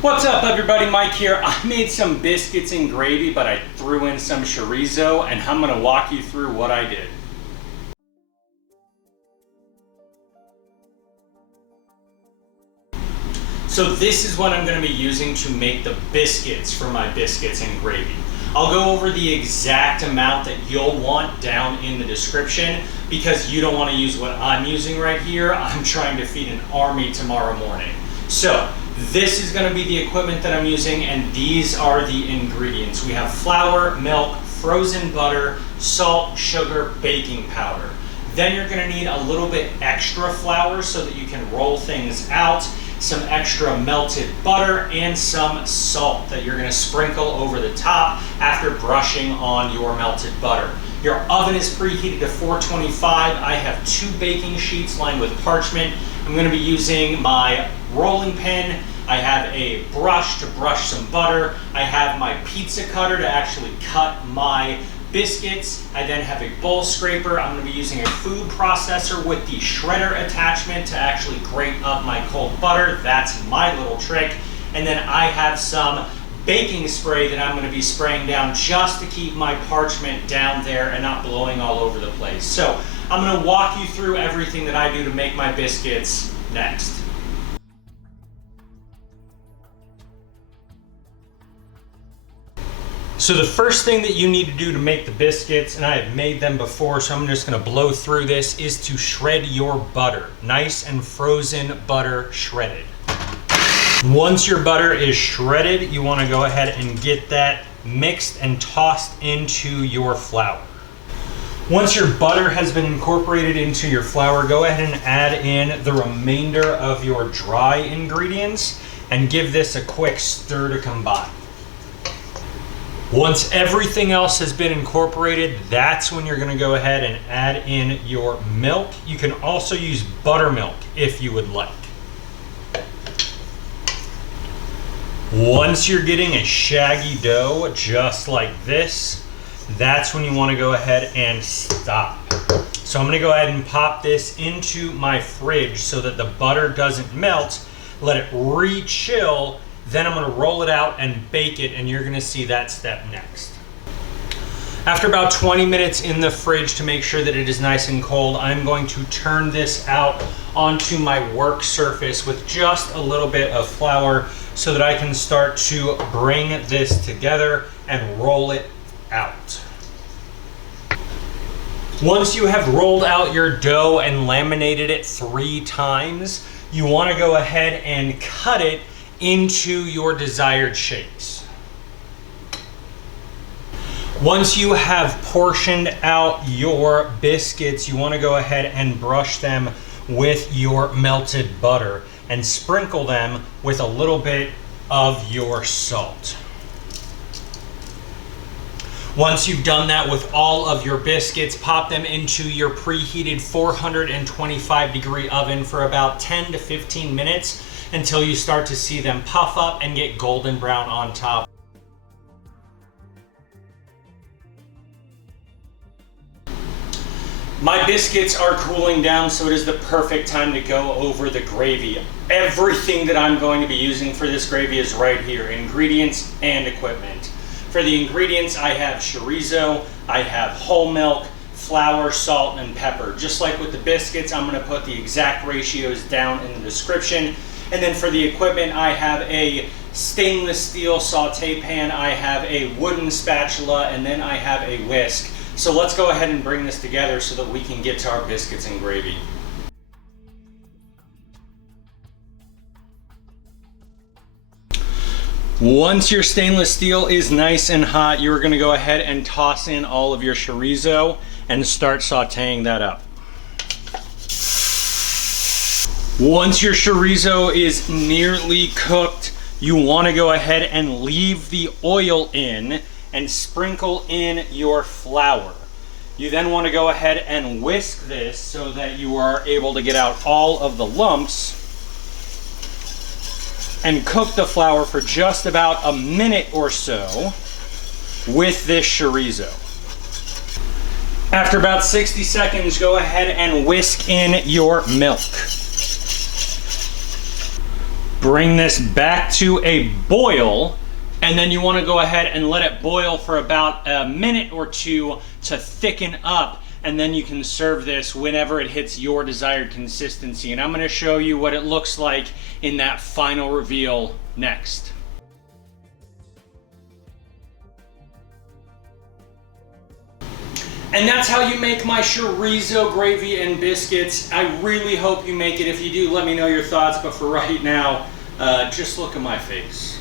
What's up everybody, Mike here. I made some biscuits and gravy, but I threw in some chorizo, and I'm gonna walk you through what I did. So this is what I'm gonna be using to make the biscuits for my biscuits and gravy. I'll go over the exact amount that you'll want down in the description because you don't wanna use what I'm using right here. I'm trying to feed an army tomorrow morning. So, this is gonna be the equipment that I'm using, and these are the ingredients. We have flour, milk, frozen butter, salt, sugar, baking powder. Then you're gonna need a little bit extra flour so that you can roll things out, some extra melted butter, and some salt that you're gonna sprinkle over the top after brushing on your melted butter. Your oven is preheated to 425. I have 2 baking sheets lined with parchment. I'm gonna be using my rolling pin. I have a brush to brush some butter. I have my pizza cutter to actually cut my biscuits. I then have a bowl scraper. I'm gonna be using a food processor with the shredder attachment to actually grate up my cold butter. That's my little trick. And then I have some baking spray that I'm gonna be spraying down just to keep my parchment down there and not blowing all over the place. So I'm gonna walk you through everything that I do to make my biscuits next. So the first thing that you need to do to make the biscuits, and I have made them before, so I'm just gonna blow through this, is to shred your butter. Nice and frozen butter shredded. Once your butter is shredded, you wanna go ahead and get that mixed and tossed into your flour. Once your butter has been incorporated into your flour, go ahead and add in the remainder of your dry ingredients and give this a quick stir to combine. Once everything else has been incorporated, that's when you're gonna go ahead and add in your milk. You can also use buttermilk if you would like. Once you're getting a shaggy dough just like this, that's when you wanna go ahead and stop. So I'm gonna go ahead and pop this into my fridge so that the butter doesn't melt, let it re-chill. Then I'm gonna roll it out and bake it, and you're gonna see that step next. After about 20 minutes in the fridge to make sure that it is nice and cold, I'm going to turn this out onto my work surface with just a little bit of flour so that I can start to bring this together and roll it out. Once you have rolled out your dough and laminated it 3 times, you wanna go ahead and cut it into your desired shapes. Once you have portioned out your biscuits, you want to go ahead and brush them with your melted butter and sprinkle them with a little bit of your salt. Once you've done that with all of your biscuits, pop them into your preheated 425-degree oven for about 10 to 15 minutes until you start to see them puff up and get golden brown on top. My biscuits are cooling down, so it is the perfect time to go over the gravy. Everything that I'm going to be using for this gravy is right here, ingredients and equipment. For the ingredients, I have chorizo, I have whole milk, flour, salt, and pepper. Just like with the biscuits, I'm gonna put the exact ratios down in the description. And then for the equipment, I have a stainless steel saute pan, I have a wooden spatula, and then I have a whisk. So let's go ahead and bring this together so that we can get to our biscuits and gravy. Once your stainless steel is nice and hot, you're gonna go ahead and toss in all of your chorizo and start sauteing that up. Once your chorizo is nearly cooked, you want to go ahead and leave the oil in and sprinkle in your flour. You then want to go ahead and whisk this so that you are able to get out all of the lumps and cook the flour for just about a minute or so with this chorizo. After about 60 seconds, go ahead and whisk in your milk. Bring this back to a boil, and then you want to go ahead and let it boil for about a minute or two to thicken up, and then you can serve this whenever it hits your desired consistency. And I'm going to show you what it looks like in that final reveal next. And that's how you make my chorizo gravy and biscuits. I really hope you make it. If you do, let me know your thoughts. But for right now, just look at my face.